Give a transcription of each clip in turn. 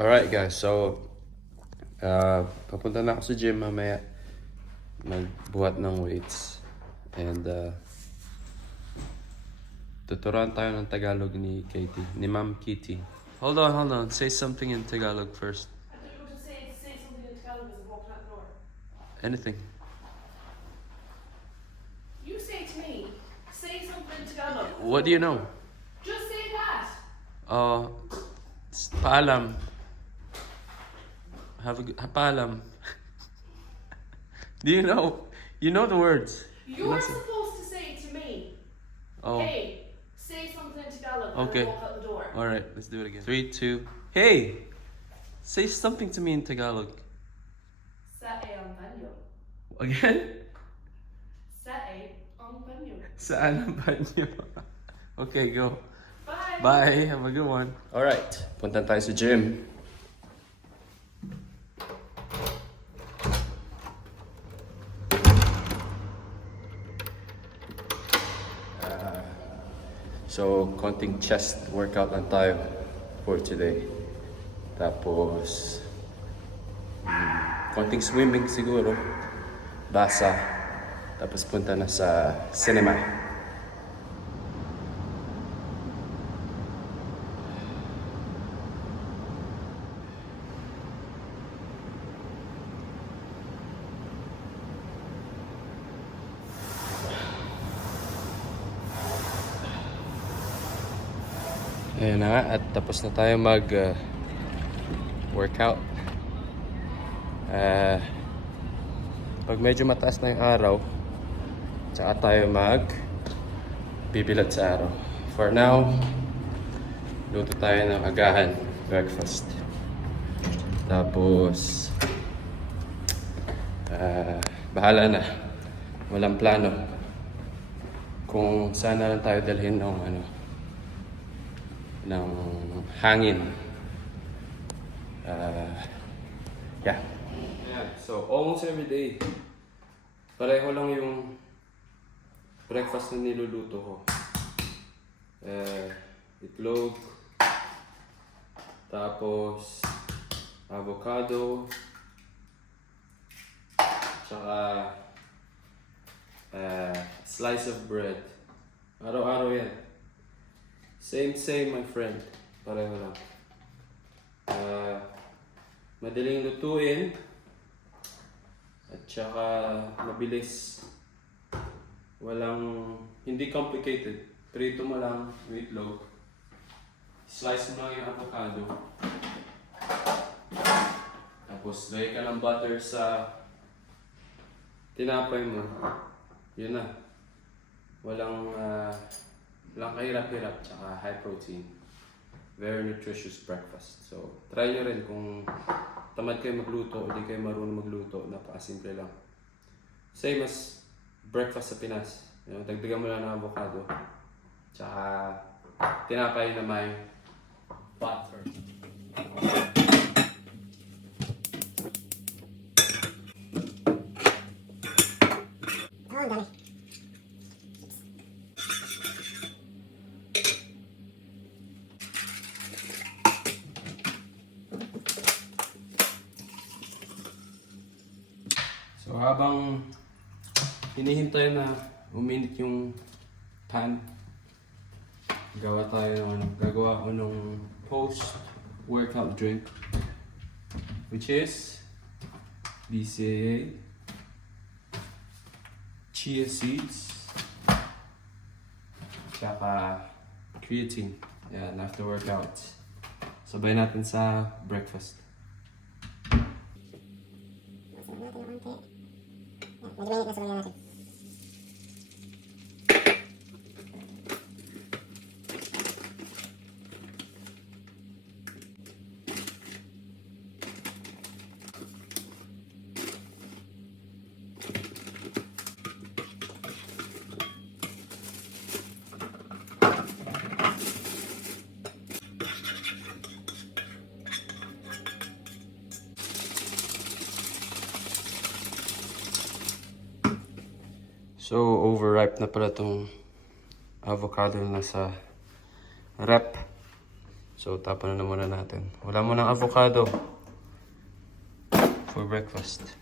Alright guys, so uh, papunta na ako sa gym mamaya magbuhat ng weights and uh, tuturuan tayo ng Tagalog ni Katie, ni Ma'am Kitty. Hold on, hold on. Say something in Tagalog first. I thought you were to say, say something in Tagalog as I out the door. Anything. You say to me, say something in Tagalog. What do you know? Just say that. Uh, s- paalam. Have a good, paalam. do you know? You know the words. You're What's supposed to say to me, Oh. hey, say something in Tagalog Okay. walk out the door. All right, let's do it again. Three, two. Hey, say something to me in Tagalog. Sa e ang banyo. Again? Sa e ang banyo. Saan ang banyo? okay, go. Bye. Bye. Have a good one. All right, punta tayo sa gym. So, konting chest workout lang tayo for today. Tapos, mm, konting swimming siguro. Basa. Tapos punta na sa cinema. Ayan na nga, at tapos na tayo mag uh, workout. Uh, pag medyo mataas na yung araw, tsaka tayo mag bibilad sa araw. For now, luto tayo ng agahan, breakfast. Tapos, uh, bahala na. Walang plano. Kung saan na lang tayo dalhin ng ano, ng hangin. Uh, yeah. Yeah, so almost every day, pareho lang yung breakfast na niluluto ko. Uh, itlog, tapos avocado, tsaka uh, slice of bread. Araw-araw yan. Same, same, my friend. Pareho lang. Ah, madaling lutuin. At saka mabilis. Walang, hindi complicated. Prito mo lang itlog. Slice mo lang yung avocado. Tapos, lagay ka ng butter sa tinapay mo. Yun na. Walang, ah, walang kahirap-hirap, tsaka high protein. Very nutritious breakfast. So, try nyo rin kung tamad kayo magluto o di kayo marunong magluto, napakasimple lang. Same as breakfast sa Pinas. You know, dagdagan mo lang ng avocado. Tsaka tinapay na may butter. Hinihintay na uminit yung pan, gawa tayo ng ano, gagawa ko ng post-workout drink which is BCAA, chia seeds, tsaka creatine. Yan, after workout. Sabay natin sa breakfast. Medyo mainit na sunod natin. So, overripe na pala itong avocado na nasa rep. So, tapan na muna natin. Wala mo ng avocado for breakfast.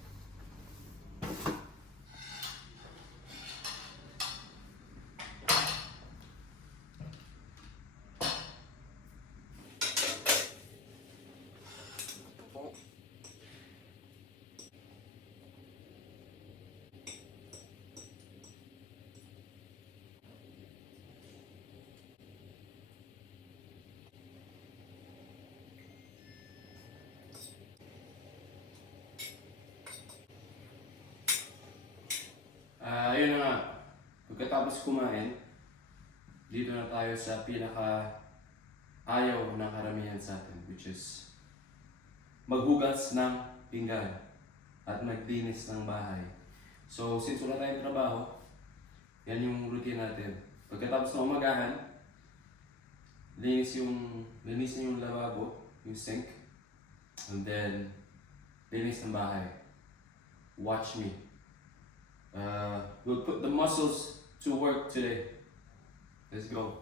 Ah, ayun na nga. Pagkatapos kumain, dito na tayo sa pinaka ayaw ng karamihan sa atin, which is maghugas ng pinggan at maglinis ng bahay. So, since wala tayong trabaho, yan yung routine natin. Pagkatapos ng umagahan, linis yung, linis yung lababo, yung sink, and then, linis ng bahay. Watch me. Uh, we'll put the muscles to work today. Let's go.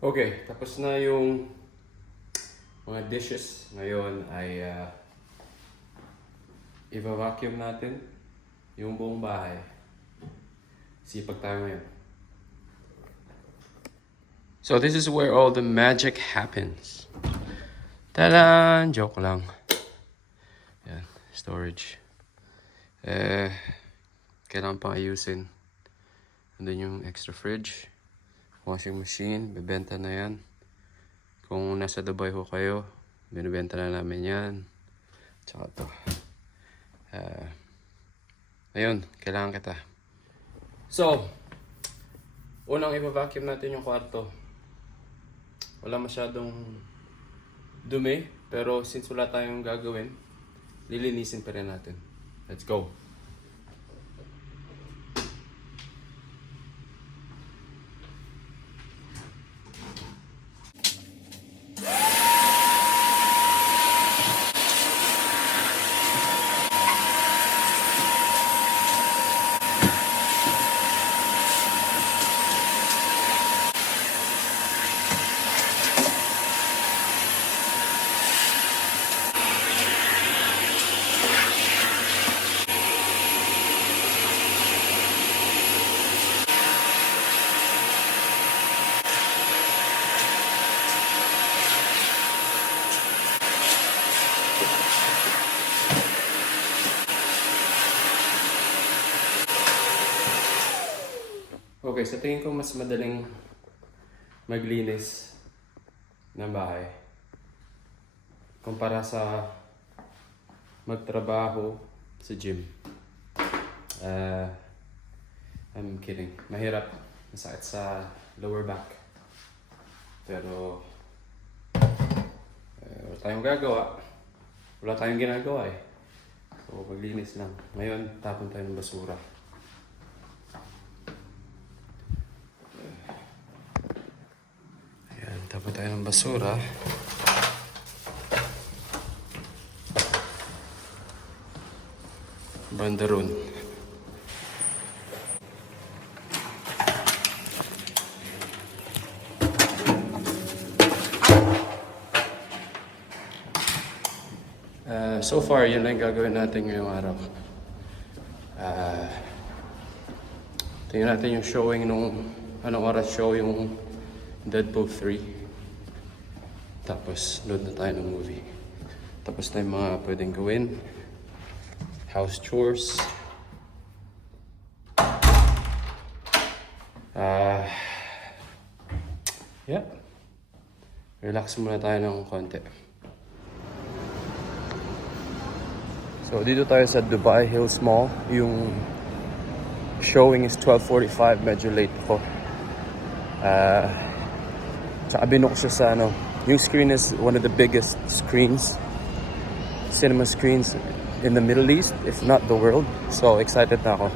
Okay, tapos na yung mga dishes. Ngayon ay uh, i-vacuum natin yung buong bahay. Sipag tayo ngayon. So this is where all the magic happens. Tadan! Joke lang. Yan, storage. Eh, kailangan pang ayusin. Andun yung extra fridge. Washing machine, bebenta na yan. Kung nasa Dubai ho kayo, binibenta na namin yan. Tsaka to. Ah, ayun, kailangan kita. So, unang i-vacuum natin yung kwarto. Wala masyadong dumi, pero since wala tayong gagawin, lilinisin pa rin natin. Let's go. Sa tingin ko mas madaling maglinis ng bahay kumpara sa magtrabaho sa gym. Uh, I'm kidding. Mahirap. Masakit sa lower back. Pero eh, wala tayong gagawa. Wala tayong ginagawa eh. So maglinis lang. Ngayon, tapon tayo ng basura. Tapos tayo ng basura. Bandaron. Uh, so far, yun lang gagawin natin ngayong araw. Uh, tingnan natin yung showing nung anong oras show yung Deadpool 3. Tapos, load na tayo ng movie. Tapos na yung mga pwedeng gawin. House chores. Ah... Uh, yeah. Relax muna tayo ng konti. So, dito tayo sa Dubai Hills Mall. Yung showing is 12.45. Medyo late ako. Ah... Uh, tsaka binok siya sa ano, Yung screen is one of the biggest screens, cinema screens in the Middle East, if not the world. So, excited ako.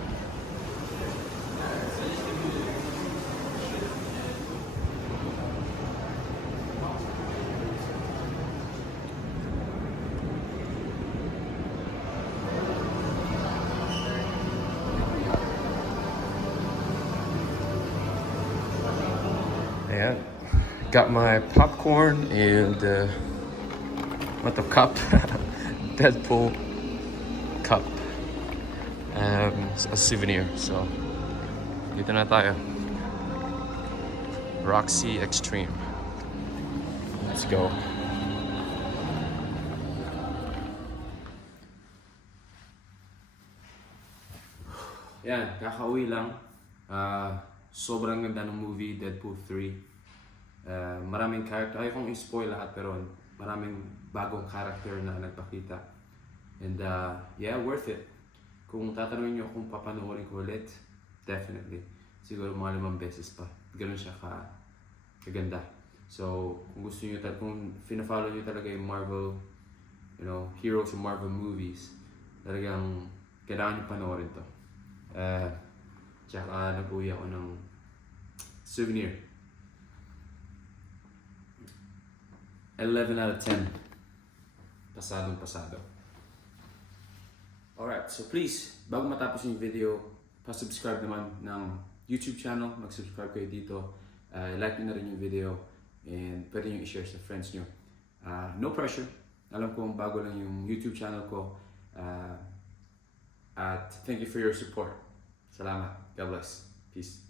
Ayan. Got my popcorn and uh, what the cup? Deadpool cup. Um, a souvenir. So, dito na. Roxy Extreme. Let's go. Yan, kakauwi lang. Ah, sobrang ganda ng movie, Deadpool 3. Ah, maraming character, ayaw kong i-spoil lahat pero maraming bagong character na nagpakita. And uh, yeah, worth it. Kung tatanungin nyo kung papanoorin ko ulit, definitely. Siguro mga limang beses pa. Ganun siya ka kaganda. So, kung gusto niyo talaga, kung fina-follow niyo talaga yung Marvel, you know, heroes of Marvel movies, talagang kailangan niyo panoorin to. Uh, tsaka nag-uwi ako ng souvenir. 11 out of 10. Pasadong pasado. Alright, so please, bago matapos yung video, pa-subscribe naman ng YouTube channel. Mag-subscribe kayo dito. Uh, like nyo na rin yung video. And pwede nyo i-share sa friends nyo. Uh, no pressure. Alam kong bago lang yung YouTube channel ko. Uh, at thank you for your support. Salamat. God bless. Peace.